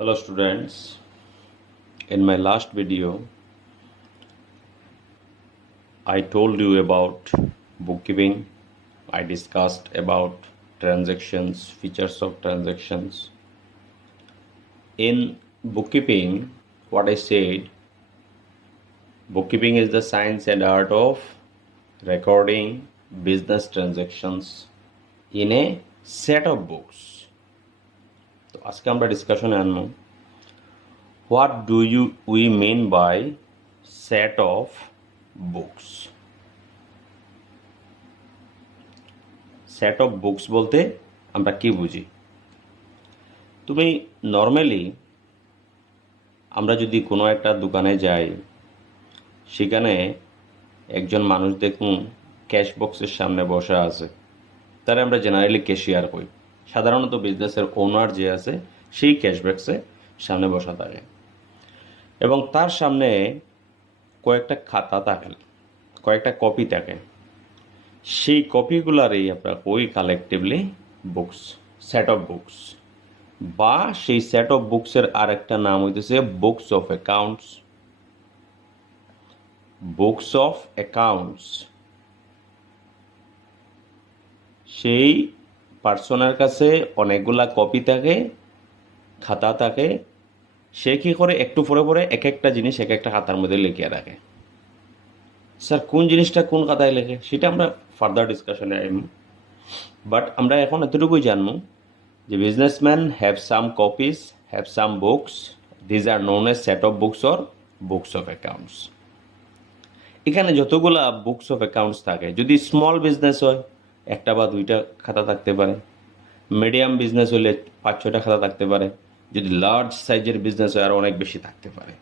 Hello students, in my last video I told you about bookkeeping. I discussed about transactions, features of transactions. In bookkeeping, what I said, bookkeeping is the science and art of recording business transactions in a set of books. তো আজকে আমরা ডিসকাশনে আনবো what do we mean by set of books. Set of books বলতে আমরা কি বুঝি? তুমি normally আমরা যদি কোনো একটা দোকানে যাই, সেখানে একজন মানুষ দেখুন ক্যাশ বক্সের সামনে বসা আছে, তারা আমরা জেনারেলি ক্যাশিয়ার কই। সাধারণত বিজনেসের ওনার যে আছে সেই ক্যাশ বক্সে সামনে বসা থাকে এবং তার সামনে কয়েকটা খাতা থাকে, কয়েকটা কপি থাকে। সেই কপিগুলারই আমরা কই collectively books, set of books, বা সেই সেট অফ বুকসের আরেকটা নাম হইতেছে books of accounts. Books of accounts সেই পার্সনের কাছে অনেকগুলা কপি থাকে, খাতা থাকে। সে কী করে একটু পরে পরে এক একটা জিনিস এক একটা খাতার মধ্যে লিখে রাখে। স্যার কোন জিনিসটা কোন খাতায় লেখে সেটা আমরা ফার্দার ডিসকাশনে আইম, বাট আমরা এখন এতটুকুই জানবো যে businessman have some copies, have some books, these are known as set of books or books of accounts. এখানে যতগুলা বুকস অফ অ্যাকাউন্টস থাকে, যদি স্মল বিজনেস হয় একটা বা দুইটা খাতা থাকতে পারে, মিডিয়াম বিজনেস হলে 5-6টা খাতা থাকতে পারে, যদি লার্জ সাইজের বিজনেস হয় আরও অনেক বেশি থাকতে পারে।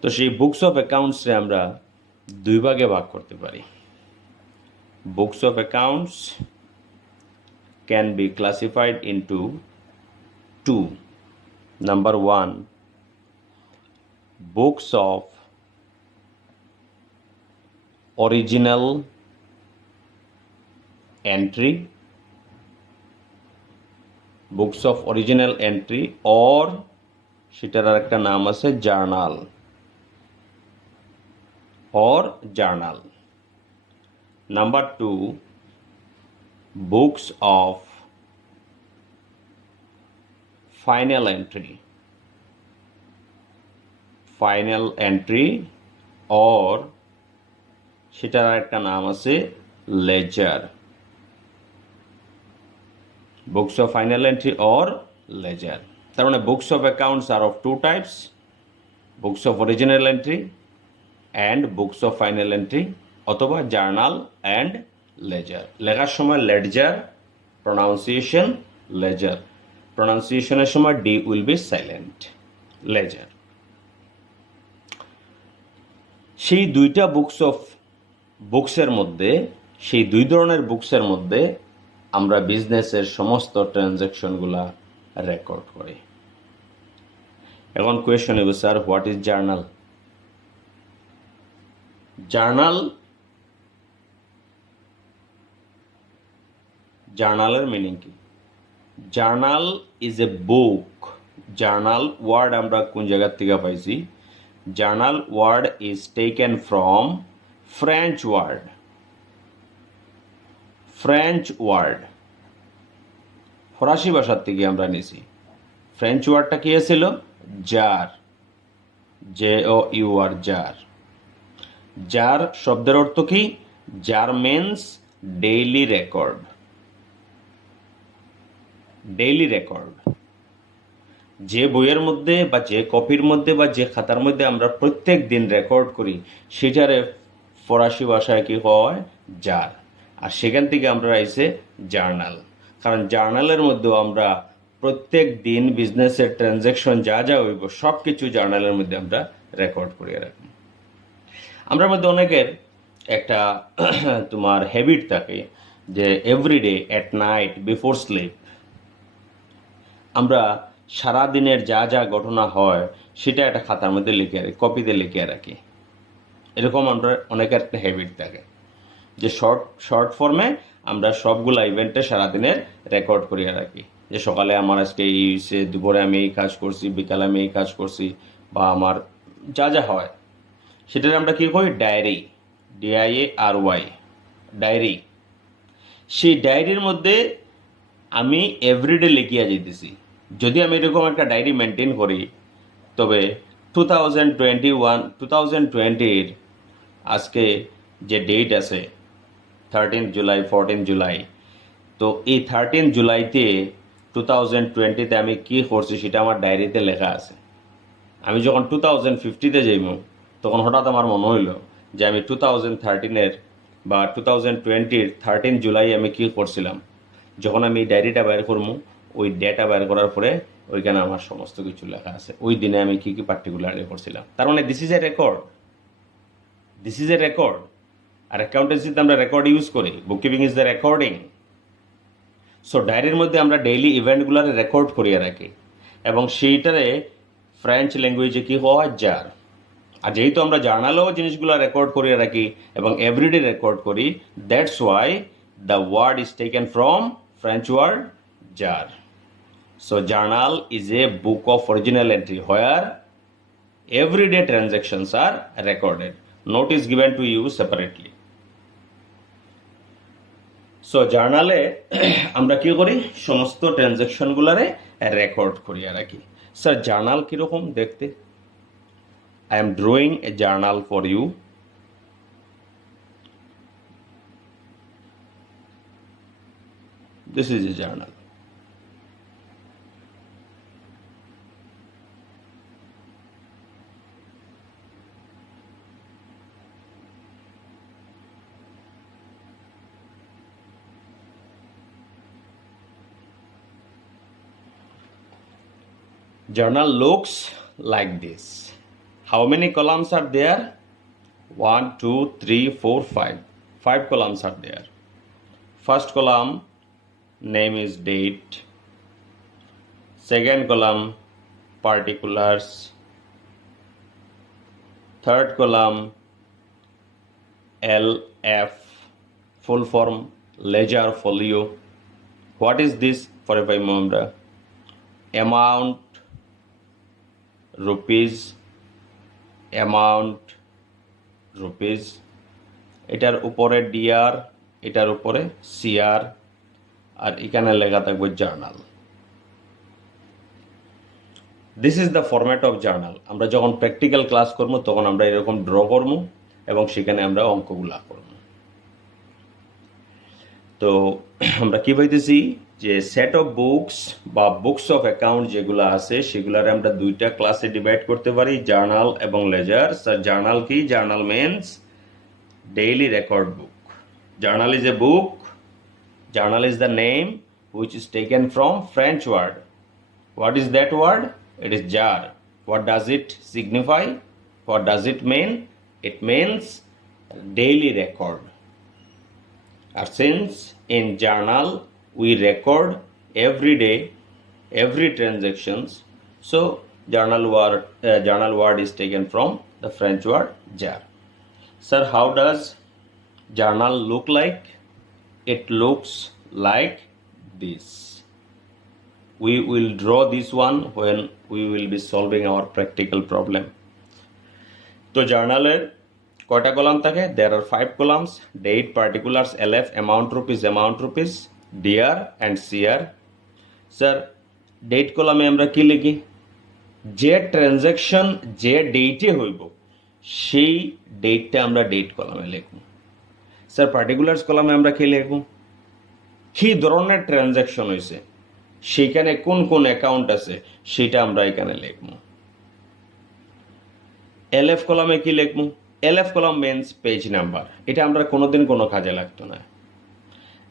তো সেই বুকস অফ অ্যাকাউন্টসে আমরা দুই ভাগে ভাগ করতে পারি। Books of accounts can be classified into two. Number 1, books of original entry, books of original entry or সেটার আর একটা নাম আছে journal or journal. Number 2, books of final entry, final entry or সেটার একটা নাম আছে ledger. Books of final entry or ledger. তার মানে books of accounts are of two types, books of original entry and books of final entry, অথবা journal and ledger. লেখার সময় ledger, pronunciation ledger, প্রনাউন্সিয়েশনের সময় D will be silent, ledger. সেই দুইটা বুকসের মধ্যে, সেই দুই ধরনের বুকসের মধ্যে আমরা বিজনেসের সমস্ত ট্রানজ্যাকশনগুলা রেকর্ড করি। এখন কোয়েশ্চন হবে, স্যার হোয়াট ইজ জার্নাল? জার্নালের মিনিং কি? Journal is a book. Journal word আমরা কোন জায়গা থেকে পাইছি? Journal word is taken from French word. ফরাসি ভাষার থেকে আমরা নিছি। ফ্রেঞ্চ ওয়ার্ডটা কি ছিল? Jar, JOUR, jar. জার শব্দের অর্থ কি? Jour means daily record. Daily record যে বইয়ের মধ্যে বা যে কপির মধ্যে বা যে খাতার মধ্যে আমরা প্রত্যেক দিন রেকর্ড করি সেটারে ফরাসি ভাষায় কি হয়? জার। আর সেখান থেকে আমরা আইছে জার্নাল, কারণ জার্নালের মধ্যেও আমরা প্রত্যেক দিন বিজনেসের ট্রানজ্যাকশন যা যা হইব সব কিছু জার্নালের মধ্যে আমরা রেকর্ড করিয়ে রাখি। আমরা মধ্যে অনেকের একটা তোমার হ্যাবিট থাকে যে everyday at night before sleep আমরা সারাদিনের যা যা ঘটনা হয় সেটা একটা খাতার মধ্যে লিখে রাখি, কপিতে লিখে রাখি। এরকম আমরা অনেকের একটা হ্যাবিট থাকে যে শর্ট ফর্মে আমরা সবগুলা ইভেন্টে সারাদিনের রেকর্ড করিয়ে রাখি। যে সকালে আমার আজকে এই হয়েছে, দুপুরে আমি এই কাজ করছি, বিকালে আমি এই কাজ করছি, বা আমার যা যা হয় সেটার আমরা কী করি, ডায়েরি, DIARY, ডায়েরি। সেই ডায়েরির মধ্যে আমি এভরিডে লিখিয়া যেতেছি। যদি আমি এরকম একটা ডায়েরি মেনটেন করি, তবে 2020 আজকে যে ডেট আছে 13 জুলাই, 14 জুলাই, তো এই 13 জুলাইতে 2020-তে আমি কি করছি সেটা আমার ডায়েরিতে লেখা আছে। আমি যখন 2050-তে যাইব, তখন হঠাৎ আমার মনে হইল যে আমি 2013-এর বা 2020-র 13 জুলাই আমি কি করছিলাম। যখন আমি ডায়েরিটা বের করবো, ওই ডেটা বের করার পরে ওইখানে আমার সমস্ত কিছু লেখা আছে, ওই দিনে আমি কি কি পার্টিকুলারলি করছিলাম। তার মানে this is a record, this is a record. আর অ্যাকাউন্টেন্সিতে আমরা রেকর্ড ইউজ করি, bookkeeping is the recording. So ডায়েরির মধ্যে আমরা ডেইলি ইভেন্টগুলোরে রেকর্ড করিয়া রাখি, এবং সেইটারে ফ্রেঞ্চ ল্যাঙ্গুয়েজে কি হয়, জার। আর যেহেতু আমরা জার্নালেও জিনিসগুলো রেকর্ড করিয়া রাখি এবং এভরিডে রেকর্ড করি, that's why the word is taken from French word jour. So journal is a book of original entry where everyday transactions are recorded. Note is given to you separately. So জার্নালে আমরা কি করি, সমস্ত ট্রানজ্যাকশনগুলারে record করিয়া রাখি। Sir journal কীরকম দেখতে? I am drawing a journal for you. This is a journal. Journal looks like this. How many columns are there? 1, 2, 3, 4, 5. 5 columns are there. First column, name is date. Second column, particulars. Third column, LF, full form, ledger folio. What is this? For if I remember, amount, rupees, amount, rupees. এটার উপরে DR, এটার উপরে CR, আর এখানে লেখা থাকবে journal. This is the format of journal. আমরা যখন practical class করবো তখন আমরা এরকম ড্র করবো এবং সেখানে আমরা অঙ্কগুলা করবো। তো আমরা কি পাইতেছি যে সেট অফ বুকস বা বুকস অফ অ্যাকাউন্ট যেগুলো আছে সেগুলারে আমরা দুইটা ক্লাসে ডিভাইড করতে পারি, জার্নাল এবং লেজার। স্যার জার্নাল কি? Journal means daily record book. Journal is a book, journal is the name which is taken from French word. What is that word? It is jar. What does it signify? What does it mean? It means daily record. And since in journal we record every day, every transactions, so journal word is taken from the French word jar. Sir, how does journal look like? It looks like this. We will draw this one when we will be solving our practical problem. তো জার্নালের কয়টা column থাকে? There are 5 columns: date, particulars, LF, amount rupees, DR and CR. Sir date কলামে আমরা কি লিখি? যে transaction যে ডেটে হইব সেই ডেটটা আমরা ডেট কলামে লিখব। স্যার পার্টিকুলার্স কলামে আমরা কি লিখব? কি ধরনের ট্রানজ্যাকশন হয়েছে, সেইখানে কোন কোন অ্যাকাউন্ট আছে সেটা আমরা এখানে লিখব। LF কলামে কি লিখব? LF column means page number, এটা আমরা কোনোদিন কোনো কাজে লাগতো না।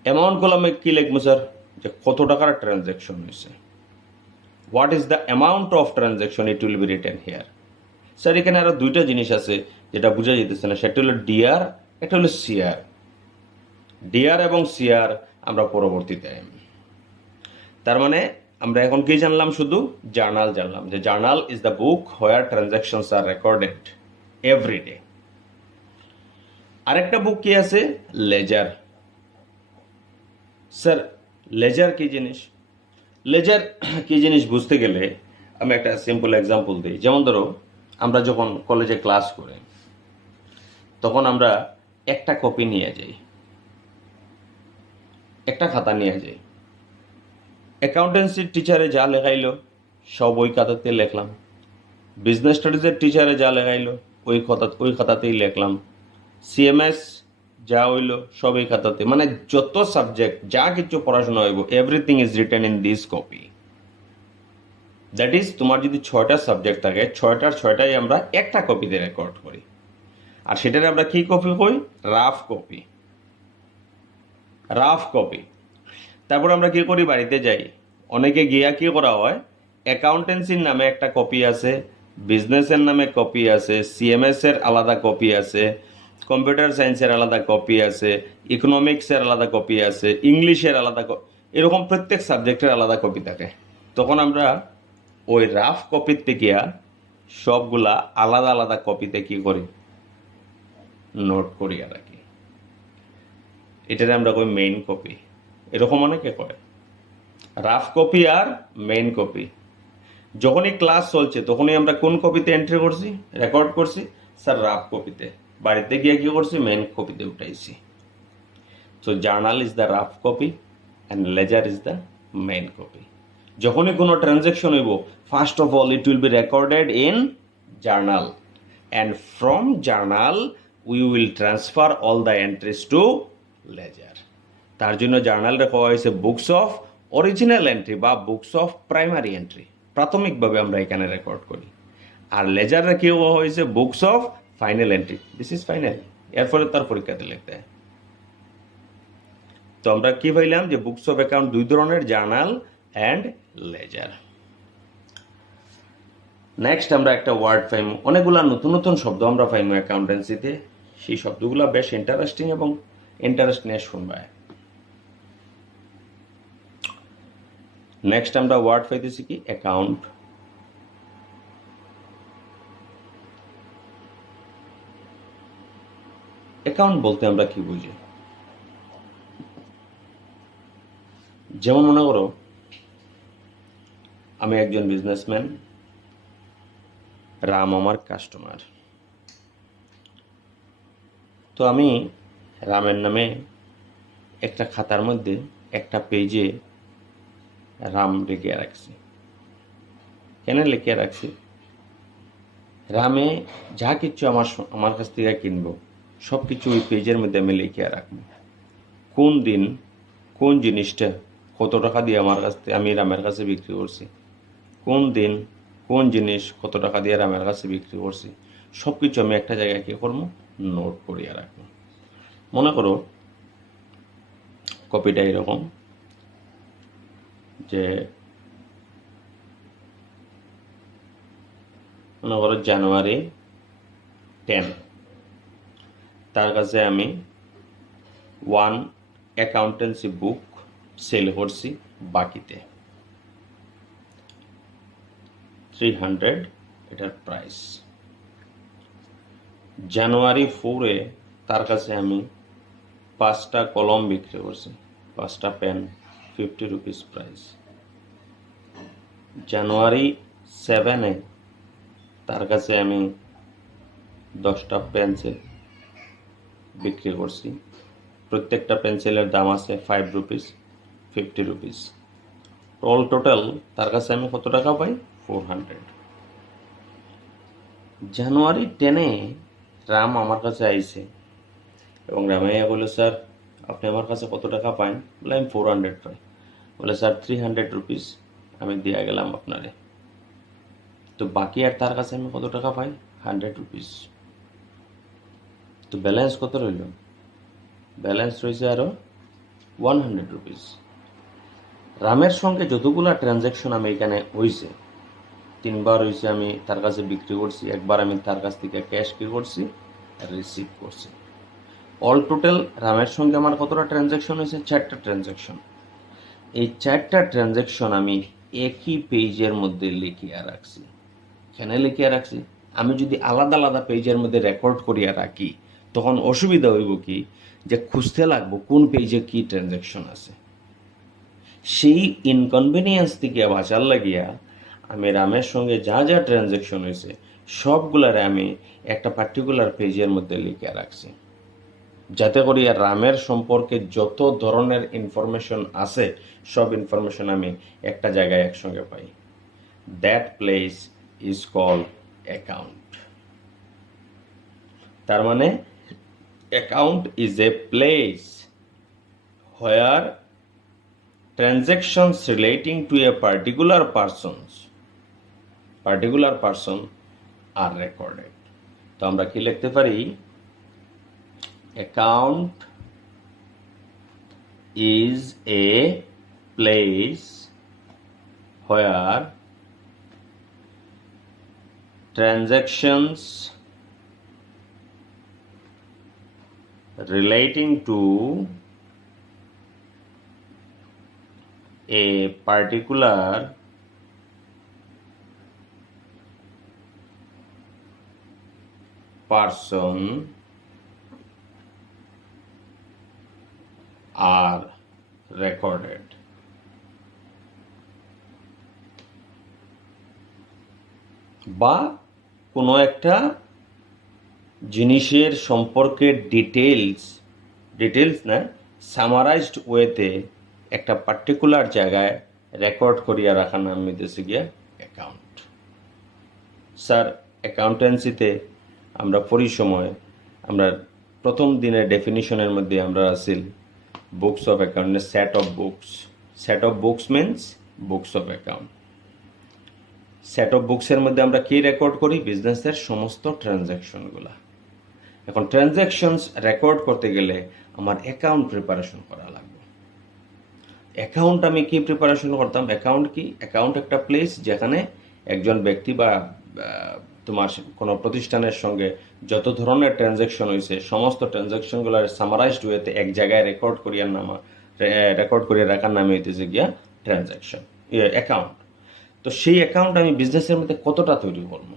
অ্যামাউন্ট কলামে কি লিখবো স্যার? যে কত টাকার ট্রানজ্যাকশন হয়েছে। What is the amount of transaction, it will be written here. Sir এখানে আরো দুইটা জিনিস আছে যেটা বোঝা যেতেছে না, সেটা হলো ডিআর, একটা হলো সিআর। ডিআর এবং সিআর আমরা পরবর্তীতে। তার মানে আমরা এখন কি জানলাম? শুধু জার্নাল জানলাম, যে journal is the book where transactions are recorded every day. আরেকটা বুক কি আছে? লেজার। স্যার লেজার কি জিনিস? লেজার কি জিনিস বুঝতে গেলে আমি একটা সিম্পল এক্সাম্পল দিই। যেমন ধরো, আমরা যখন কলেজে ক্লাস করি তখন আমরা একটা কপি নিয়ে যাই, একটা খাতা নিয়ে যাই। অ্যাকাউন্টেন্সির টিচারে যা লেখাইলো সব ওই খাতাতে লিখলাম, বিজনেস স্টাডিজের টিচারে যা লেখাইলো ওই খাতাতেই লিখলাম, সিএমএস যা হইলো সব এই খাতাতে। মানে যত সাবজেক্ট যা কিছু পড়াশোনা হইব, everything is written in this copy. That is, তোমার যদি 6টা সাবজেক্ট থাকে, 6টাই আমরা একটা কপিতে রেকর্ড করি। আর সেটার আমরা কি কপি কই? Rough copy. Rough copy. তারপর আমরা কি করি? বাড়িতে যাই, অনেকে গিয়া কি করা হয়, অ্যাকাউন্টেন্সির নামে একটা কপি আছে, বিজনেসের নামে কপি আছে, সিএমএস এর আলাদা কপি আছে, কম্পিউটার সায়েন্সের আলাদা কপি আছে, ইকোনমিক্সের আলাদা কপি আছে, ইংলিশের আলাদা এরকম প্রত্যেক সাবজেক্টের আলাদা কপি থাকে। তখন আমরা ওই রাফ কপিতে গিয়া সবগুলা আলাদা আলাদা কপিতে কি করি? নোট করিয়া রাখি। এটাতে আমরা কই মেইন কপি। এরকম অনেকে করে রাফ কপি আর মেইন কপি। যখনই ক্লাস চলছে তখনই আমরা কোন কপিতে এন্ট্রি করছি, রেকর্ড করছি? স্যার রাফ কপিতে। বাড়িতে গিয়ে কি করছি? মেইন কপিতে উঠাইছি। So journal is the rough copy and ledger is the main copy. যখনই কোনো ট্রানজ্যাকশন হইব, first of all it will be recorded in journal, and from journal we will transfer all the entries to ledger. তার জন্য journal রাখা হয়েছে books of original entry বা books of primary entry, প্রাথমিকভাবে আমরা এখানে রেকর্ড করি। আর লেজার রাখি হয়েছে books of final entry, this is final. এর ফলে তার পরীক্ষাতে লিখতে হয়। তো আমরা কি পাইলাম যে বুকস অফ অ্যাকাউন্ট দুই ধরনের, জার্নাল অ্যান্ড লেজার। নেক্সট আমরা একটা ওয়ার্ড পাইমু, অনেকগুলা নতুন নতুন শব্দ আমরা পাইমু অ্যাকাউন্টেন্সিতে। সেই শব্দগুলো বেশ ইন্টারেস্টিং এবং ইন্টারেস্ট নিয়ে শুনবা। নেক্সট আমরা ওয়ার্ড পাইতেছি কি? অ্যাকাউন্ট। অ্যাকাউন্ট বলতে আমরা কি বুঝি? যেমন মনে করো, আমি একজন বিজনেসম্যান, রাম আমার কাস্টমার। তো আমি রামের নামে একটা খাতার মধ্যে একটা পেজে রাম লিখে রাখছি। কেন লিখে রাখছি? রামে যা কিছু আমার কাছ থেকে কিনবো সব কিছু ওই পেজের মধ্যে আমি লিখে রাখবো। কোন দিন কোন জিনিসটা কত টাকা দিয়ে আমি রামের কাছে বিক্রি করছি, কোন দিন কোন জিনিস কত টাকা দিয়ে রামের কাছে বিক্রি করছি, সব কিছু আমি একটা জায়গায় কী করবো? নোট করিয়া রাখবো। মনে করো কপিটা এরকম যে, মনে করো জানুয়ারি 10, তার কাছে আমি 1 অ্যাকাউন্টেন্সি বুক সেল করছি বাকিতে 300, এটার প্রাইস। জানুয়ারি 4-এ তার কাছে আমি 5টা কলম বিক্রি করছি, 5টা পেন, 50 রুপিস প্রাইস। জানুয়ারি 7-এ তার কাছে আমি 10টা পেন্সিল বিক্রি করছি, প্রত্যেকটা পেন্সিলের দাম আছে 5 রুপিস, 50 রুপিস। অল টোটাল তার কাছে আমি কত টাকা পাই? 400। জানুয়ারি 10-এ রাম আমার কাছে আইছে এবং রামাইয়া বলে, স্যার আপনি আমার কাছে কত টাকা পান? বলে আমি 400 পাই। বলে, স্যার 300 রুপিস আমি দিয়ে গেলাম আপনারে। তো বাকি আর তার কাছে আমি কত টাকা পাই? 100 রুপিস। তো ব্যালেন্স কত রইল? ব্যালেন্স রয়েছে আরও 100 রুপিস। রামের সঙ্গে যতগুলা ট্রানজ্যাকশন আমি এখানে হয়েছে, 3বার হয়েছে আমি তার কাছে বিক্রি করছি, একবার আমি তার কাছ থেকে ক্যাশ কি করছি? রিসিভ করছি। অল টোটাল রামের সঙ্গে আমার কতটা ট্রানজ্যাকশন হয়েছে? 4টা ট্রানজ্যাকশন। এই 4টা ট্রানজ্যাকশন আমি একই পেজের মধ্যে লিখিয়া রাখছি। কেন লিখিয়া রাখছি? আমি যদি আলাদা আলাদা পেজের মধ্যে রেকর্ড করিয়া রাখি তখন অসুবিধা হইব কি, যে খুঁজতে লাগবো কোন পেজে কি ট্রানজ্যাকশন আছে। সেই ইনকনভিনিয়েন্স থেকে বাঁচার লাগিয়া আমি রামের সঙ্গে যা যা ট্রানজ্যাকশন হয়েছে সবগুলারে আমি একটা পার্টিকুলার পেজের মধ্যে লিখে রাখছি, যাতে করি আর রামের সম্পর্কে যত ধরনের ইনফরমেশন আছে সব ইনফরমেশন আমি একটা জায়গায় একসঙ্গে পাই। That place is called account. তার মানে account is a place where transactions relating to a particular person are recorded. তো আমরা কি লিখতে পারি? Account is a place where transactions relating to a particular person are recorded. বা কোনো একটা জিনিসের সম্পর্কে ডিটেলস না, সামারাইজড ওয়েতে একটা পার্টিকুলার জায়গায় রেকর্ড করিয়া রাখার নাম হইতেছে গিয়া অ্যাকাউন্ট। স্যার, অ্যাকাউন্টেন্সিতে আমরা পড়ি সময় আমরা প্রথম দিনের ডেফিনিশনের মধ্যে আমরা আসিল books of account, set of books means books of account. Set of বুকসের মধ্যে আমরা কি রেকর্ড করি? বিজনেসের সমস্ত ট্রানজ্যাকশনগুলা। এখন ট্রানজ্যাকশনস রেকর্ড করতে গেলে আমার অ্যাকাউন্ট প্রিপারেশন করা লাগবে। অ্যাকাউন্ট আমি কি প্রিপারেশন করতাম? অ্যাকাউন্ট একটা প্লেস যেখানে একজন ব্যক্তি বা তোমার কোনো প্রতিষ্ঠানের সঙ্গে যত ধরনের ট্রানজ্যাকশন হয়েছে সমস্ত ট্রানজ্যাকশনগুলোর সামারাইজড ওয়েতে এক জায়গায় রেকর্ড করিয়া রাখার নামে হইতেছে গিয়া ট্রানজ্যাকশন অ্যাকাউন্ট। তো সেই অ্যাকাউন্ট আমি বিজনেসের মধ্যে কতটা তৈরি করবো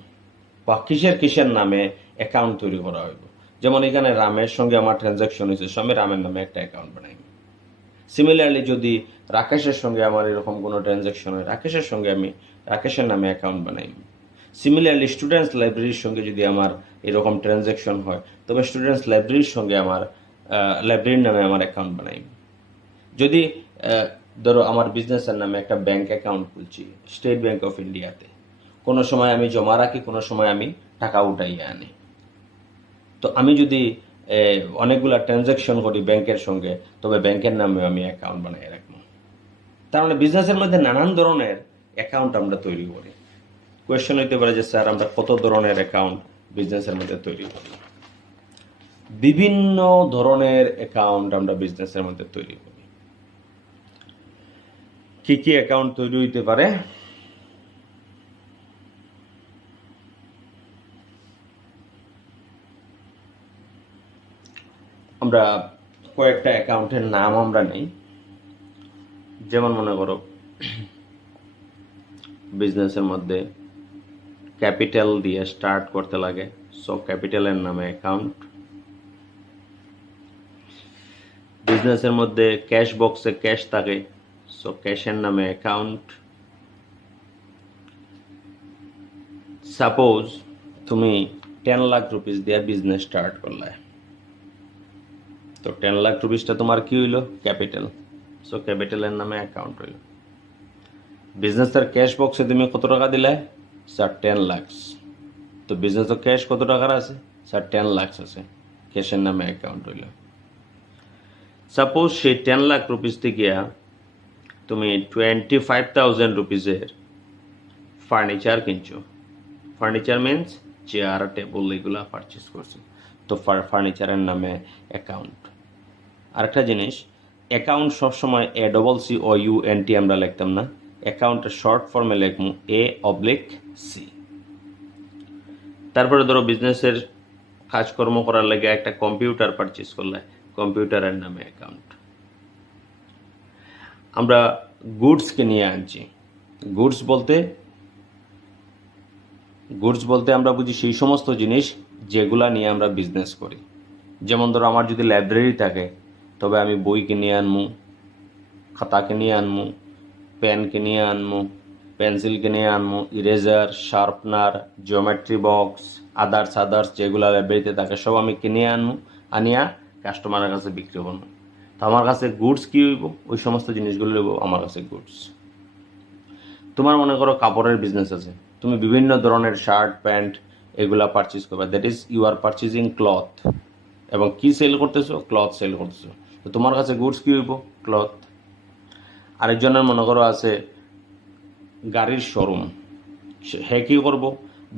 বা কিসের নামে অ্যাকাউন্ট তৈরি করা হইব? যেমন এখানে রামের সঙ্গে আমার ট্রানজ্যাকশন হয়েছে, আমি রামের নামে একটা অ্যাকাউন্ট বানাই। সিমিলারলি যদি রাকেশের সঙ্গে আমার এরকম কোনো ট্রানজ্যাকশন হয়, রাকেশের সঙ্গে আমি রাকেশের নামে অ্যাকাউন্ট বানাই। সিমিলারলি স্টুডেন্টস লাইব্রেরির সঙ্গে যদি আমার এরকম ট্রানজ্যাকশন হয়, তবে স্টুডেন্টস লাইব্রেরির সঙ্গে আমার লাইব্রেরির নামে আমার অ্যাকাউন্ট বানাই। যদি ধরো আমার বিজনেসের নামে একটা ব্যাংক অ্যাকাউন্ট খুলছি স্টেট ব্যাংক অফ ইন্ডিয়াতে, কোনো সময় আমি জমা রাখি, কোনো সময় আমি টাকা উঠাইয়া আনি। তো আমি যদি অনেকগুলা ট্রানজ্যাকশন করি ব্যাংকের সঙ্গে, তবে ব্যাংকের নামে আমি অ্যাকাউন্ট বানিয়ে রাখবো। তার মানে বিজনেসের মধ্যে নানান ধরনের অ্যাকাউন্ট আমরা তৈরি করি। কোয়েশ্চেন হইতে পারে যে স্যার আমরা কত ধরনের অ্যাকাউন্ট বিজনেসের মধ্যে তৈরি করি? বিভিন্ন ধরনের অ্যাকাউন্ট আমরা বিজনেসের মধ্যে তৈরি করি। কি কি অ্যাকাউন্ট তৈরি হইতে পারে? আমরা কয়েকটা অ্যাকাউন্টের নাম আমরা নেই। যেমন মনে করো বিজনেসের মধ্যে ক্যাপিটাল দিয়ে স্টার্ট করতে লাগে, সো ক্যাপিটালের নামে অ্যাকাউন্ট। বিজনেসের মধ্যে ক্যাশ বক্সে ক্যাশ থাকে, সো ক্যাশের নামে অ্যাকাউন্ট। সাপোজ তুমি 10 লাখ রুপিস দিয়ে বিজনেস স্টার্ট করলে, তো 10 লাখ রুপিসটা তোমার কি হইলো? ক্যাপিটাল, সো ক্যাপিটালের নামে অ্যাকাউন্ট হইল। বিজনেসের ক্যাশ বক্সে তুমি কত টাকা দিলে? স্যার 10 লাখ। তো বিজনেসের ক্যাশ কত টাকার আছে? স্যার 10 লাখ আছে, ক্যাশের নামে অ্যাকাউন্ট হইল। সাপোজ সেই 10 লাখ রুপিস থেকে তুমি 25,000 রুপিসের ফার্নিচার কিনছো। ফার্নিচার মিনস চেয়ার টেবল এগুলা পারচেস করছো, তো ফার্নিচারের নামে অ্যাকাউন্ট। আরেকটা জিনিস, অ্যাকাউন্ট সবসময় ACC ও UNT আমরা লিখতাম না, অ্যাকাউন্টের শর্ট ফর্মে লিখবো A/C। তারপরে ধরো বিজনেসের কাজকর্ম করার লাগে একটা কম্পিউটার পারচেস করলে, কম্পিউটারের নামে অ্যাকাউন্ট। আমরা গুডসকে নিয়ে আনছি। গুডস বলতে আমরা বুঝি সেই সমস্ত জিনিস যেগুলা নিয়ে আমরা বিজনেস করি। যেমন ধরো আমার যদি লাইব্রেরি থাকে, তবে আমি বই কিনে আনমু, খাতা কিনে আনমু, পেন কিনে আনমু, পেন্সিল কিনে আনমু, eraser, sharpener, geometry box, others যেগুলো লাইব্রেরিতে থাকে সব আমি কিনে আনমু, আনিয়া কাস্টমারের কাছে বিক্রি করবো। তো আমার কাছে গুডস কি হইব? ওই সমস্ত জিনিসগুলো হইব আমার কাছে গুডস। তোমার মনে করো কাপড়ের বিজনেস আছে, তুমি বিভিন্ন ধরনের শার্ট প্যান্ট এগুলা পারচেজ করবে, that is you are purchasing cloth. এবং কি সেল করতেছো? ক্লথ সেল করতেছো। তো তোমার কাছে গুডস কি হইব? ক্লথ। আরেকজনের মনে করো আছে গাড়ির শোরুম, হ্যাঁ কী করবো?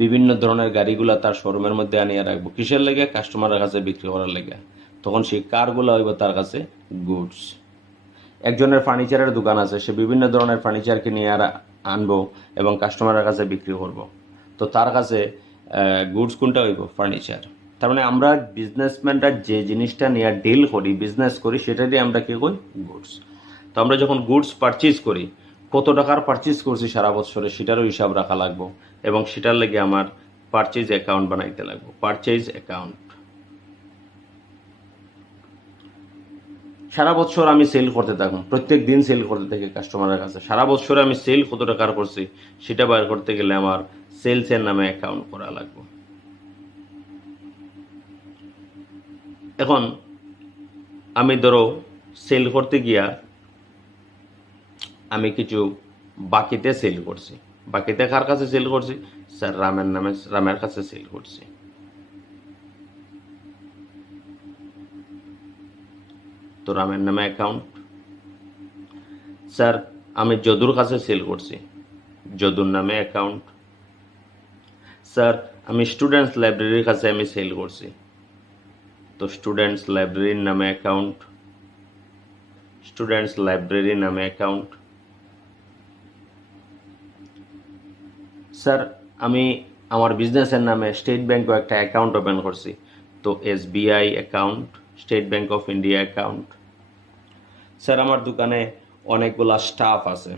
বিভিন্ন ধরনের গাড়িগুলা তার শোরুমের মধ্যে আনিয়ে রাখবো, কিসের লেগে? কাস্টমারের কাছে বিক্রি করার লেগে। তখন সেই কারগুলো হইব তার কাছে গুডস। একজনের ফার্নিচারের দোকান আছে, সে বিভিন্ন ধরনের ফার্নিচারকে নিয়ে আর আনবো এবং কাস্টমারের কাছে বিক্রি করব। তো তার কাছে গুডস কোনটা হইব? ফার্নিচার। তার মানে আমরা বিজনেসম্যানরা যে জিনিসটা নিয়ে ডিল করি, বিজনেস করি, সেটা দিয়ে আমরা কী করি? গুডস। তো আমরা যখন গুডস পারচেজ করি, কত টাকার পারচেজ করছি সারা বছরে সেটারও হিসাব রাখা লাগবো এবং সেটার লেগে আমার পারচেজ অ্যাকাউন্ট বানাইতে লাগবো, পারচেজ অ্যাকাউন্ট। সারা বছর আমি সেল করতে থাকবো, প্রত্যেক দিন সেল করতে থাকি কাস্টমারের কাছে। সারা বছরে আমি সেল কত টাকার করছি সেটা বার করতে গেলে আমার সেলসের নামে অ্যাকাউন্ট করা লাগবে। এখন আমি ধরো সেল করতে গিয়া আমি কিছু বাকিতে সেল করছি। বাকিতে কার কাছে সেল করছি? স্যার রামের কাছে সেল করছি। তো রামের নামে অ্যাকাউন্ট। স্যার আমি যদুর কাছে সেল করছি, যদুর নামে অ্যাকাউন্ট। স্যার আমি স্টুডেন্টস লাইব্রেরির কাছে আমি সেল করছি, তো স্টুডেন্টস লাইব্রেরির নামে অ্যাকাউন্ট, স্টুডেন্টস লাইব্রেরির নামে অ্যাকাউন্ট। স্যার আমি আমার বিজনেসের নামে স্টেট ব্যাংকও একটা অ্যাকাউন্ট ওপেন করছি, তো SBI account, state Bank of India account. Sir আমার দোকানে অনেকগুলা স্টাফ আছে,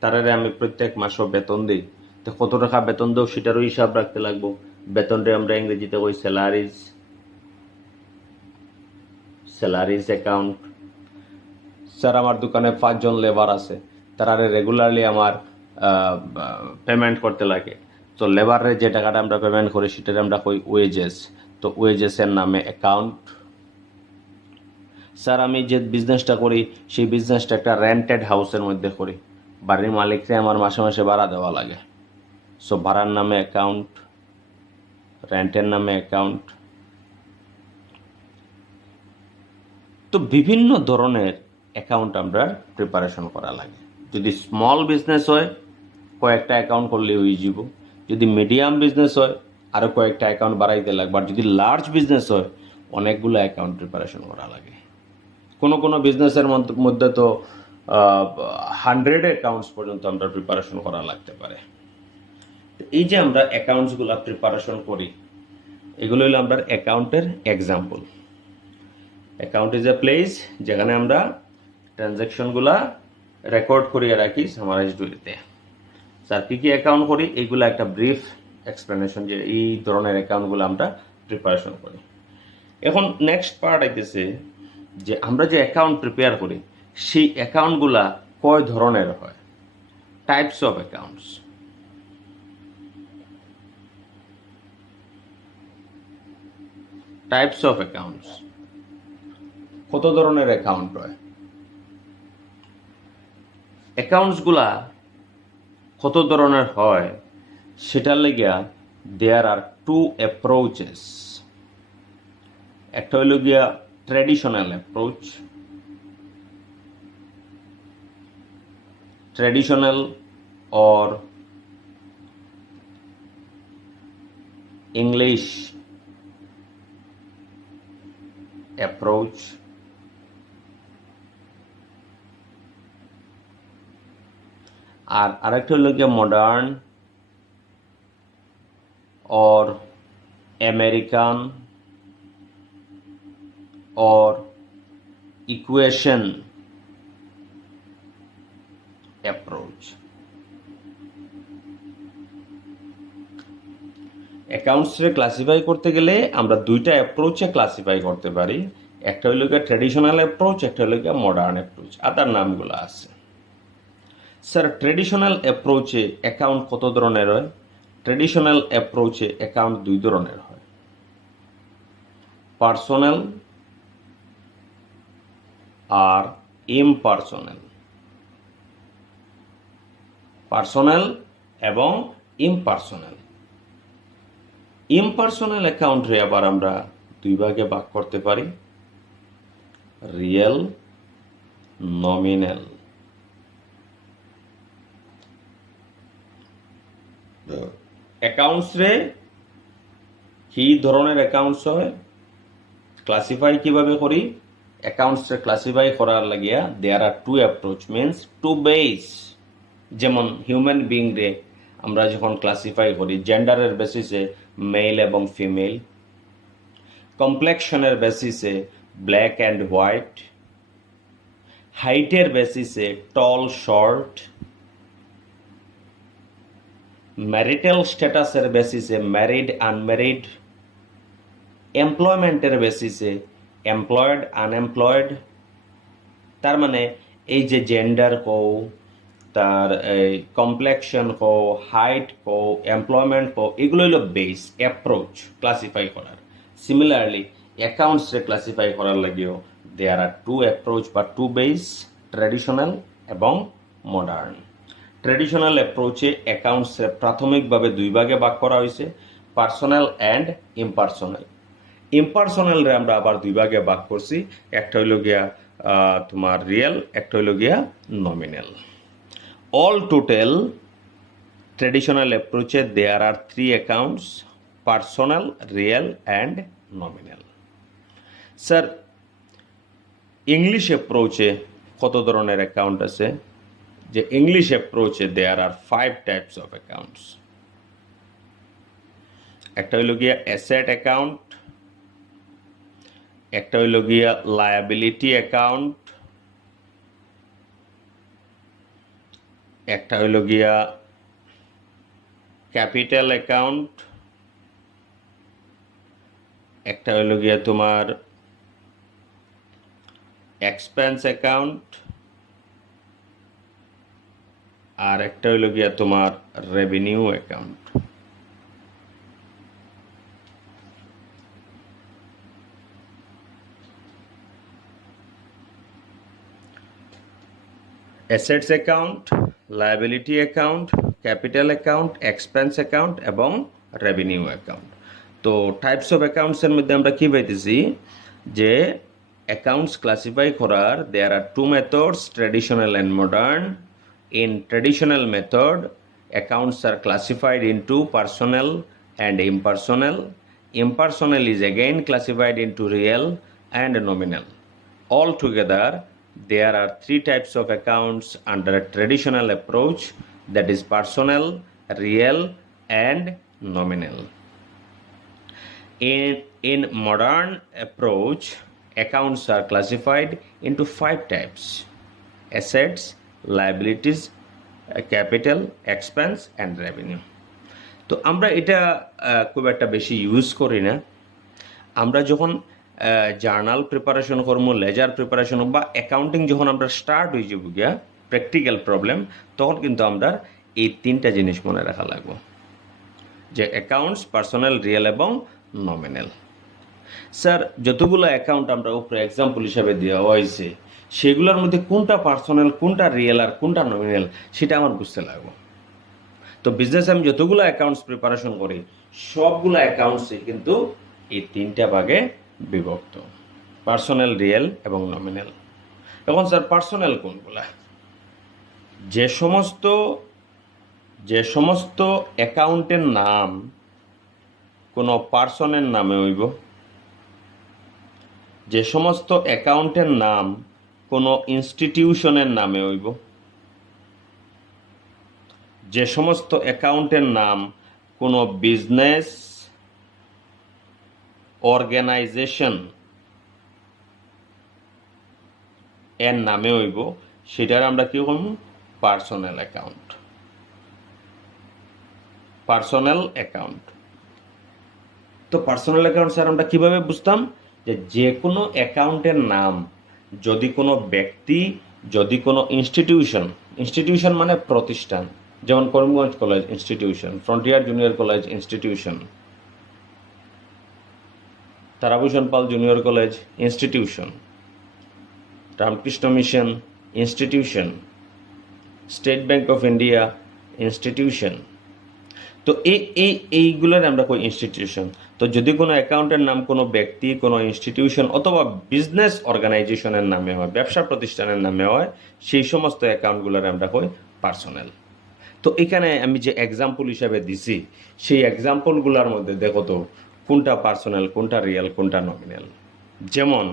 তারারে আমি প্রত্যেক মাসও বেতন দিই, তো কত টাকা বেতন দেও সেটারও হিসাব রাখতে লাগবো। বেতনটা আমরা ইংরেজিতে কই স্যালারিজ, স্যালারিজ অ্যাকাউন্ট। স্যার আমার দোকানে 5 জন লেবার আছে, তারারে রেগুলারলি আমার পেমেন্ট করতে লাগে, তো লেবারের যে টাকাটা আমরা পেমেন্ট করি সেটারে আমরা কই ওয়েজেস, তো ওয়েজেসের নামে অ্যাকাউন্ট। স্যার আমি যে বিজনেসটা করি সেই বিজনেসটা একটা রেন্টেড হাউসের মধ্যে করি, বাড়ির মালিককে আমার মাসে মাসে ভাড়া দেওয়া লাগে, সো ভাড়ার নামে অ্যাকাউন্ট, রেন্টের নামে অ্যাকাউন্ট। তো বিভিন্ন ধরনের অ্যাকাউন্ট আমরা প্রিপারেশন করা লাগে। যদি স্মল বিজনেস হয় কয়েকটা অ্যাকাউন্ট করলে হয়ে যাব, যদি মিডিয়াম বিজনেস হয় আরও কয়েকটা অ্যাকাউন্ট বাড়াইতে লাগবে, আর যদি লার্জ বিজনেস হয় অনেকগুলো অ্যাকাউন্ট প্রিপারেশন করা লাগে। কোনো বিজনেসের মধ্যে তো 100 অ্যাকাউন্টস পর্যন্ত আমরা প্রিপারেশন করা লাগতে পারে। এই যে আমরা অ্যাকাউন্টসগুলো প্রিপারেশন করি, এগুলো হলো আমরা অ্যাকাউন্টের example. Account is a place যেখানে আমরা ট্রানজ্যাকশনগুলা রেকর্ড করিয়ে রাখি সামারাইজ ডুইতে। স্যার কী কী অ্যাকাউন্ট করি এইগুলো একটা ব্রিফ এক্সপ্লেনেশন, যে এই ধরনের অ্যাকাউন্টগুলো আমরা প্রিপারেশন করি। এখন নেক্সট পার্ট আইতেছে যে আমরা যে অ্যাকাউন্ট প্রিপেয়ার করি সেই অ্যাকাউন্টগুলা কয় ধরনের হয়, types of accounts. Types of accounts, কত ধরনের অ্যাকাউন্ট হয়। অ্যাকাউন্টসগুলা কত ধরনের হয় সেটার লেগিয়া দেয়ার আর 2 অ্যাপ্রোচেস। একটা হইল গিয়া traditional approach, traditional or English approach, আর আরেকটা হলো গিয়ে modern or American or equation approach. অ্যাকাউন্টসে ক্লাসিফাই করতে গেলে আমরা দুইটা অ্যাপ্রোচে ক্লাসিফাই করতে পারি, একটা হলো গিয়ে ট্র্যাডিশনাল অ্যাপ্রোচ, একটা হলো গিয়ে মডার্ন অ্যাপ্রোচ, আদার নামগুলো আছে। স্যার ট্রেডিশনাল অ্যাপ্রোচে অ্যাকাউন্ট কত ধরনের হয়? ট্রেডিশনাল অ্যাপ্রোচে অ্যাকাউন্ট দুই ধরনের হয়, পার্সোনাল আর ইমপার্সোনাল। পার্সোনাল এবং ইমপার্সোনাল। ইমপার্সোনাল অ্যাকাউন্টে আবার আমরা দুই ভাগে ভাগ করতে পারি, রিয়েল, নমিনাল। অ্যাকাউন্টস রে কি ধরনের অ্যাকাউন্টস হয়, ক্লাসিফাই কিভাবে করি? অ্যাকাউন্টস রে ক্লাসিফাই করার লাগিয়া there are two approach, means two base. যেমন হিউম্যান বিং রে আমরা যখন ক্লাসিফাই করি জেন্ডারের বেসিসে মেল এবং ফিমেল, কমপ্লেকশনের বেসিসে ব্ল্যাক অ্যান্ড হোয়াইট, হাইটের বেসিসে টল শর্ট, ম্যারিটাল স্ট্যাটাসের বেসিসে ম্যারিড আনম্যারিড, এমপ্লয়মেন্টের বেসিসে এমপ্লয়েড আনএমপ্লয়েড। তার মানে এই যে জেন্ডার কও, তার এই কমপ্লেকশন কও, হাইট কও, এমপ্লয়মেন্ট কও, এগুলো হলো বেস অ্যাপ্রোচ ক্লাসিফাই করার। সিমিলারলি অ্যাকাউন্টসে ক্লাসিফাই করার লাগেও দেয়ার আর টু অ্যাপ্রোচ বা টু বেস, ট্র্যাডিশনাল এবং মডার্ন। ট্র্যাডিশনাল অ্যাপ্রোচে অ্যাকাউন্টসে প্রাথমিকভাবে দুই ভাগে ভাগ করা হয়েছে, পার্সোনাল অ্যান্ড ইমপার্সোনাল। ইমপার্সোনালরে আমরা আবার দুই ভাগে ভাগ করছি, একটা হইল গিয়া তোমার রিয়েল, একটা হইল গিয়া নমিনাল। অল টোটাল ট্র্যাডিশনাল অ্যাপ্রোচে there are three accounts, personal, real and nominal. Sir English অ্যাপ্রোচে কত ধরনের অ্যাকাউন্ট আছে? যে ইংলিশ অ্যাপ্রোচে there are 5 types of accounts. একটা হইল গিয়া অ্যাসেট অ্যাকাউন্ট, একটা হইল গিয়া লায়াবিলিটি অ্যাকাউন্ট, একটা হইল গিয়া ক্যাপিটাল অ্যাকাউন্ট, একটা হইল গিয়া তোমার এক্সপেন্স অ্যাকাউন্ট, আর একটা হইল গিয়া তোমার revenue account. Assets account, liability account, capital account, expense account এবং রেভিনিউ অ্যাকাউন্ট। তো টাইপস অফ অ্যাকাউন্টসের মধ্যে আমরা কি পাইতেছি যে অ্যাকাউন্টস ক্লাসিফাই করার there are two methods, traditional and modern. In traditional method accounts are classified into personal and impersonal. Impersonal is again classified into real and nominal. Altogether, there are three types of accounts under a traditional approach, that is personal, real and nominal. In modern approach, accounts are classified into 5 types: assets, liabilities, capital, expense and revenue. তো আমরা এটা খুব একটা বেশি use করি না। আমরা যখন জার্নাল প্রিপারেশন করবো, লেজার প্রিপারেশন বা অ্যাকাউন্টিং যখন আমরা স্টার্ট হয়ে যাব গিয়া প্র্যাকটিক্যাল প্রবলেম, তখন কিন্তু আমরা এই 3টা জিনিস মনে রাখা লাগবে, যে অ্যাকাউন্টস পার্সোনাল, রিয়েল এবং নমিনাল। স্যার যতগুলো অ্যাকাউন্ট আমরা উপরে এক্সাম্পল হিসাবে দেওয়া হয়েছে, সেগুলোর মধ্যে কোনটা পার্সোনাল, কোনটা রিয়েল আর কোনটা নমিনাল সেটা আমার বুঝতে লাগবে। তো বিজনেস আমি যতগুলো অ্যাকাউন্টস প্রিপারেশন করি, সবগুলো অ্যাকাউন্টসই কিন্তু এই 3টা ভাগে বিভক্ত, পার্সোনাল, রিয়েল এবং নমিনাল। এখন স্যার পার্সোনাল কোনগুলা? যে সমস্ত অ্যাকাউন্টের নাম কোনো পার্সনের নামে হইব, যে সমস্ত অ্যাকাউন্টের নাম কোনো ইনস্টিটিউশনের নামে হইব, যে সমস্ত অ্যাকাউন্টের নাম কোনো বিজনেস অর্গানাইজেশন এর নামে হইব, সেটার আমরা কি করব? Personal account. Personal account. তো পার্সোনাল অ্যাকাউন্ট স্যার আমরা কিভাবে বুঝতাম? যে কোনো অ্যাকাউন্টের নাম যদি কোনো ব্যক্তি, যদি কোনো ইনস্টিটিউশন ইনস্টিটিউশন মানে প্রতিষ্ঠান, যেমন Karimganj College institution, Frontier Junior College institution, Tarabhushan Pal Junior College institution, Ramakrishna Mission institution, State Bank of India institution. তো এইগুলোর আমরা কই ইনস্টিটিউশন। তো যদি কোনো অ্যাকাউন্টের নাম কোনো ব্যক্তি, কোনো ইনস্টিটিউশন অথবা বিজনেস অর্গানাইজেশনের নামে হয়, ব্যবসা প্রতিষ্ঠানের নামে হয়, সেই সমস্ত অ্যাকাউন্টগুলোর আমরা কই পার্সোনাল। তো এখানে আমি যে এক্সাম্পল হিসাবে দিছি, সেই এক্সাম্পলগুলোর মধ্যে দেখো তো কোনটা পার্সোনাল, কোনটা রিয়েল, কোনটা নমিনাল। যেমন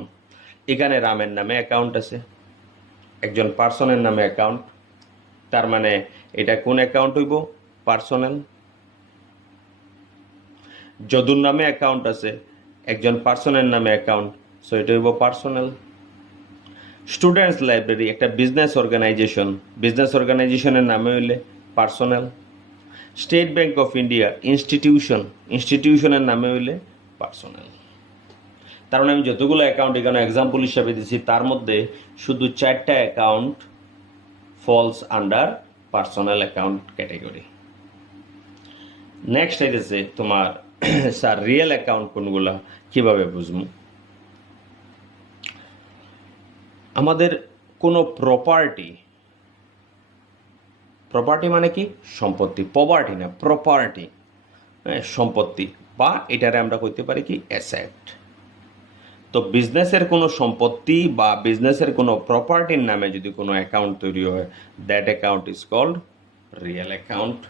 এখানে রামের নামে অ্যাকাউন্ট আছে, একজন পার্সনের নামে অ্যাকাউন্ট, তার মানে এটা কোন অ্যাকাউন্ট হইব? পার্সোনাল। যদুর নামে অ্যাকাউন্ট আছে, একজন পার্সনের নামে অ্যাকাউন্ট, সো এটা হইব পার্সোনাল। স্টুডেন্টস লাইব্রেরি একটা বিজনেস অর্গানাইজেশন, বিজনেস অর্গানাইজেশনের নামে হইলে personal. State Bank of India institution, ইনস্টিটিউশনের নামে হইলে পার্সোনাল। তার মানে আমি যতগুলো অ্যাকাউন্ট এখানে এক্সাম্পল হিসাবে দিচ্ছি, তার মধ্যে শুধু 4টা account false under personal account category. Next হইতেছে তোমার স্যার রিয়েল অ্যাকাউন্ট কোনগুলা, কিভাবে বুঝবো? আমাদের কোনো প্রপার্টি, প্রপার্টি মানে কি? সম্পত্তি, প্রপার্টি না, প্রপার্টি, সম্পত্তি, বা এটারে আমরা কইতে পারি কি অ্যাসেট। তো বিজনেসের কোনো সম্পত্তি বা বিজনেসের কোনো প্রপার্টির নামে যদি কোনো অ্যাকাউন্ট তৈরি হয়, that account is called real account.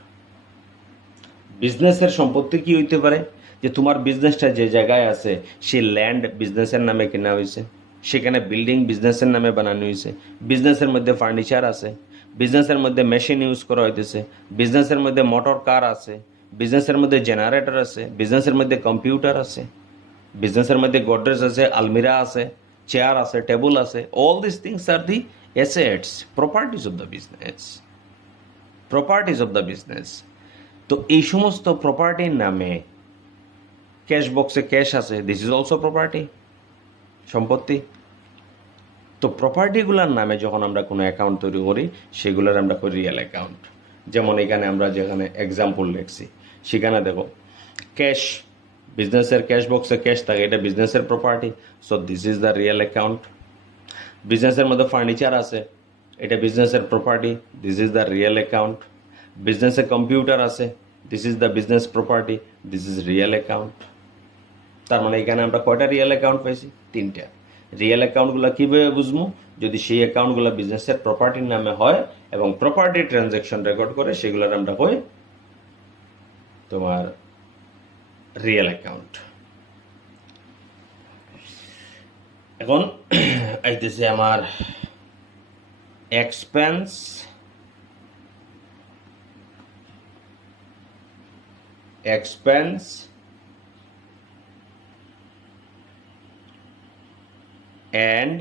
বিজনেসের সম্পত্তি কি হইতে পারে? যে তোমার বিজনেসটা যে জায়গায় আছে, সেই ল্যান্ড বিজনেসের নামে কেনা হয়েছে, সেখানে বিল্ডিং বিজনেসের নামে বানানো হয়েছে, বিজনেসের মধ্যে ফার্নিচার আছে, বিজনেসের মধ্যে মেশিন ইউজ করা হইতেছে, বিজনেসের মধ্যে মোটর কার আছে, বিজনেসের মধ্যে জেনারেটর আছে, বিজনেসের মধ্যে কম্পিউটার আছে, বিজনেসের মধ্যে গোদরেজ আছে, আলমিরা আছে, চেয়ার আছে, টেবল আছে। All this things are the assets, properties of the business, properties of the business. তো এই সমস্ত প্রপার্টির নামে ক্যাশ বক্সে ক্যাশ আছে, দিস ইজ অলসো প্রপার্টি, সম্পত্তি। তো প্রপার্টিগুলোর নামে যখন আমরা কোনো অ্যাকাউন্ট তৈরি করি, সেগুলোর আমরা করি রিয়েল অ্যাকাউন্ট। যেমন এখানে আমরা যেখানে এক্সাম্পল লিখছি, সেখানে দেখো ক্যাশ, বিজনেসের ক্যাশ বক্সে ক্যাশ থাকে, এটা বিজনেসের property, so this is the real account. বিজনেসের মধ্যে ফার্নিচার আছে, এটা বিজনেসের property, this is the real account. বিজনেসে কম্পিউটার আছে, this is the business property, this is real account. তার মানে এখানে আমরা কয়টা রিয়েল অ্যাকাউন্ট পাইছি? 3টা। রিয়েল অ্যাকাউন্টগুলো কীভাবে বুঝবো? যদি সেই অ্যাকাউন্টগুলো বিজনেসের প্রপার্টির নামে হয় এবং প্রপার্টি ট্রানজ্যাকশন রেকর্ড করে, সেগুলোর আমরা কই তোমার রিয়েল অ্যাকাউন্ট। এখন আইতেছে আমার expense and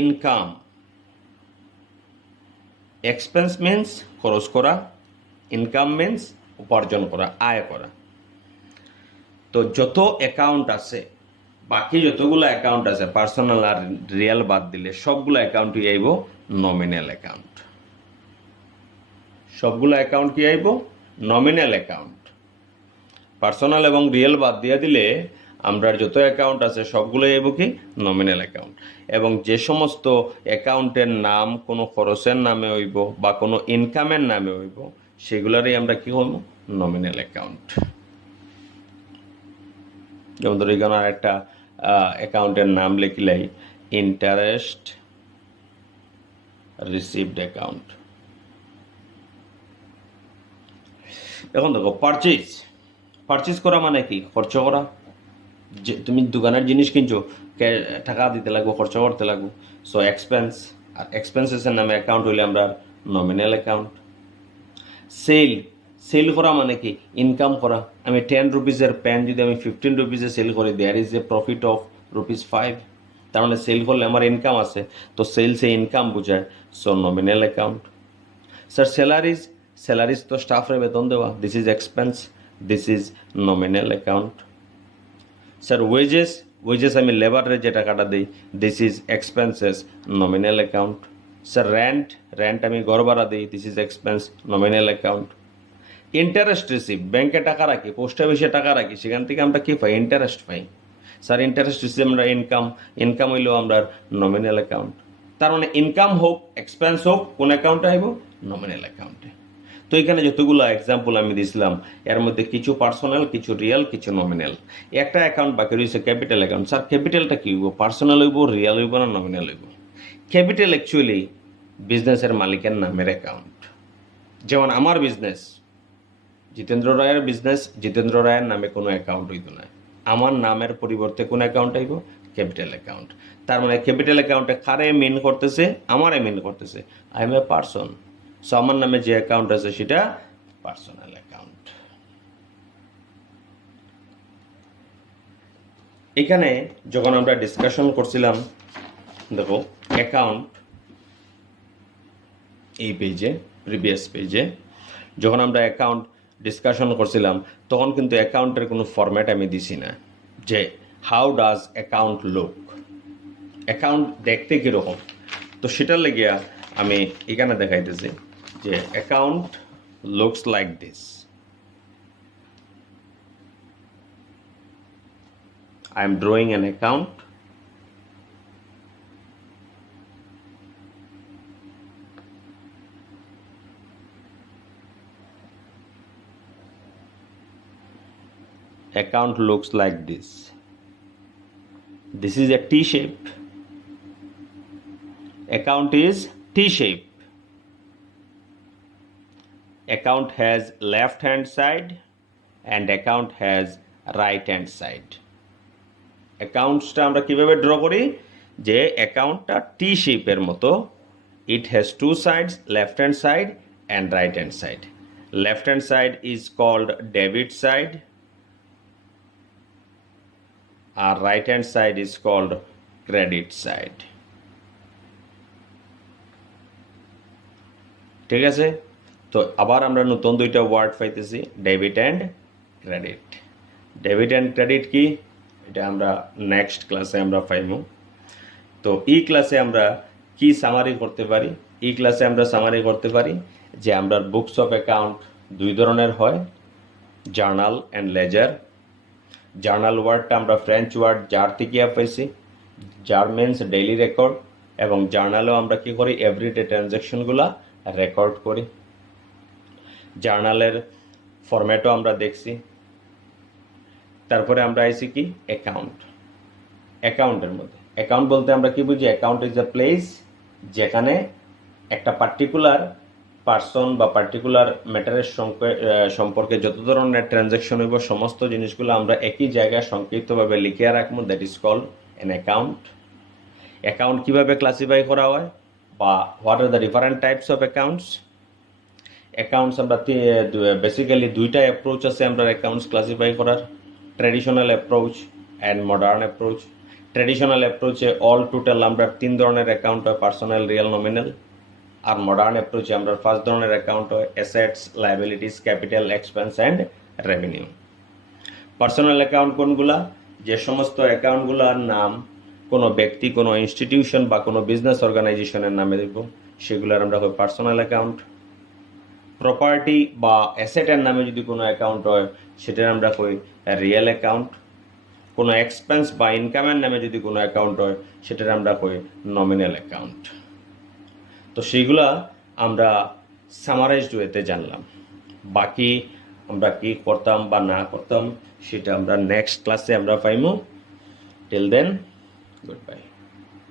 income. Expense means খরচ করা, ইনকাম মিন্স উপার্জন করা, আয় করা। তো যত অ্যাকাউন্ট আছে, বাকি যতগুলো অ্যাকাউন্ট আছে পার্সোনাল আর রিয়েল বাদ দিলে, সবগুলো অ্যাকাউন্টই আইব নমিনাল অ্যাকাউন্ট। সবগুলো অ্যাকাউন্ট কি আইব? Nominal account. পার্সোনাল এবং রিয়েল বাদ দিয়ে দিলে আমরা যত অ্যাকাউন্ট আছে সবগুলোই আইব কি নমিনাল অ্যাকাউন্ট। এবং যে সমস্ত অ্যাকাউন্টের নাম কোনো খরচের নামে হইব বা কোনো ইনকামের নামে হইব, সেগুলোরই আমরা কি হইব? Nominal account. যেমন ধরো এখানে একটা অ্যাকাউন্টের নাম লিখলাই ইন্টারেস্ট রিসিভড অ্যাকাউন্ট। এখন দেখো পারচেজ করা মানে কি? খরচ করা। যে তুমি দোকানের জিনিস কিনছো, টাকা দিতে লাগবো, খরচ করতে লাগবো, সো এক্সপেন্স। আর এক্সপেন্সেসের নামে অ্যাকাউন্ট হইলে আমরা নমিনাল অ্যাকাউন্ট। সেল করা মানে কি? ইনকাম করা। আমি 10 রুপিসের প্যান যদি আমি 15 রুপিসে সেল করি, there is a profit of ₹5। তার মানে সেল করলে আমার ইনকাম আছে, তো সেলসে ইনকাম বোঝায়, so nominal account. Sir salaries তো স্টাফরে বেতন দেওয়া, this is expense, this is nominal account. Sir wages আমি লেবারের যে টাকাটা দিই, this is expenses, nominal account. Sir rent আমি ঘর ভাড়া দিই, this is expense, nominal account. Interest receive, ব্যাংকে টাকা রাখি, পোস্ট অফিসে টাকা রাখি, সেখান থেকে আমরা কি পাই? ইন্টারেস্ট পাই। স্যার ইন্টারেস্ট রিসিভ আমরা ইনকাম, ইনকাম হইলেও আমরা নমিনাল অ্যাকাউন্ট। তার মানে ইনকাম হোক এক্সপেন্স হোক কোন অ্যাকাউন্টে আইব? নমিনাল অ্যাকাউন্টে। তো এখানে যতগুলো এক্সাম্পল আমি দিছিলাম এর মধ্যে কিছু পার্সোনাল, কিছু রিয়েল, কিছু নমিনাল। একটা অ্যাকাউন্ট বাকি রয়েছে ক্যাপিটাল অ্যাকাউন্ট। স্যার ক্যাপিটালটা কি হইব? পার্সোনাল হইব, রিয়েল হইব না নমিনাল হইব? ক্যাপিটাল অ্যাকচুয়ালি বিজনেসের মালিকের নামের অ্যাকাউন্ট। যেমন আমার বিজনেস, জিতেন্দ্র রায়ের বিজনেস, জিতেন্দ্র রায়ের নামে কোনো অ্যাকাউন্ট হইতো না, আমার নামের পরিবর্তে কোন অ্যাকাউন্ট আইব? Capital account. তার মানে ক্যাপিটাল অ্যাকাউন্টে কারে মিন করতেছে? আমারে মিন করতেছে। I M a person, so আমার নামে যে অ্যাকাউন্ট আছে সেটা পার্সোনাল অ্যাকাউন্ট। এখানে যখন আমরা ডিসকাশন করছিলাম, দেখো অ্যাকাউন্ট এই পেজে, প্রিভিয়াস পেজে যখন আমরা অ্যাকাউন্ট ডিসকাশন করছিলাম তখন কিন্তু অ্যাকাউন্টের কোনো ফরম্যাট আমি দিছি না, যে how does account look, account দেখতে কীরকম। তো সেটার লেগিয়া আমি এখানে দেখাইতেছি যে account looks like this. I am drawing an account. Account looks like this. This is a T shape. Account is T shape. Account has left hand side and account has right hand side. অ্যাকাউন্টসটা আমরা কিভাবে draw করি? যে অ্যাকাউন্টটা T শেপের মতো, it has two sides, left hand side and right hand side. Left hand side is called debit side আর right hand side is called credit side. ঠিক আছে? তো আবার আমরা নতুন দুইটা ওয়ার্ড পাইতেছি, debit and credit. Debit and credit কি? এটা আমরা নেক্সট ক্লাসে আমরা পাইব। তো এই ক্লাসে আমরা কি সামারি করতে পারি? এই ক্লাসে আমরা সামারি করতে পারি যে আমরা বুকস অফ অ্যাকাউন্ট দুই ধরনের হয়, জার্নাল অ্যান্ড লেজার। জার্নাল ওয়ার্ডটা আমরা ফ্রেঞ্চ ওয়ার্ড জার থেকে পাইছি, জার মিনস ডেইলি রেকর্ড, এবং জার্নালও আমরা কি করি? এভরিডে ট্রানজ্যাকশনগুলা রেকর্ড করি। জার্নালের ফরম্যাটও আমরা দেখছি। তারপরে আমরা আইছি কি? অ্যাকাউন্ট। অ্যাকাউন্টের মধ্যে অ্যাকাউন্ট বলতে আমরা কি বুঝি? অ্যাকাউন্ট ইজ এ প্লেস যেখানে একটা পার্টিকুলার পার্সন বা পার্টিকুলার ম্যাটারের সম্পর্কে যত ধরনের ট্রানজ্যাকশন হইব সমস্ত জিনিসগুলো আমরা একই জায়গায় সংক্ষিপ্তভাবে লিখিয়ে রাখবো, that is called an account. Account কীভাবে ক্লাসিফাই করা হয় বা what are the different types of accounts? Accounts আমরা বেসিক্যালি দুইটা অ্যাপ্রোচ আছে আমরা অ্যাকাউন্টস ক্লাসিফাই করার, traditional approach and modern approach. Traditional অ্যাপ্রোচে অল টোটাল আমরা তিন ধরনের অ্যাকাউন্ট হয়, পার্সোনাল, রিয়েল, নমিনাল। আর মডার্ন অ্যাপ্রোচে আমরা ফার্স্ট ধরনের অ্যাকাউন্ট হয় assets, liabilities, capital, expense and revenue. Personal account কোনগুলা? যে সমস্ত অ্যাকাউন্টগুলোর নাম কোনো ব্যক্তি, কোনো ইনস্টিটিউশন বা কোনো বিজনেস অর্গানাইজেশনের নামে দেব, সেগুলোর আমরা হয় পার্সোনাল অ্যাকাউন্ট। প্রপার্টি বা অ্যাসেটের নামে যদি কোনো অ্যাকাউন্ট হয় সেটার আমরা কই রিয়েল অ্যাকাউন্ট। কোনো এক্সপেন্স বা ইনকামের নামে যদি কোনো অ্যাকাউন্ট হয় সেটার আমরা কই নমিনাল অ্যাকাউন্ট। তো সেইগুলা আমরা সামারাইজড ওয়েতে জানলাম। বাকি আমরা কি করতাম বা না করতাম সেটা আমরা নেক্সট ক্লাসে আমরা পাইমু। Till then, good bye.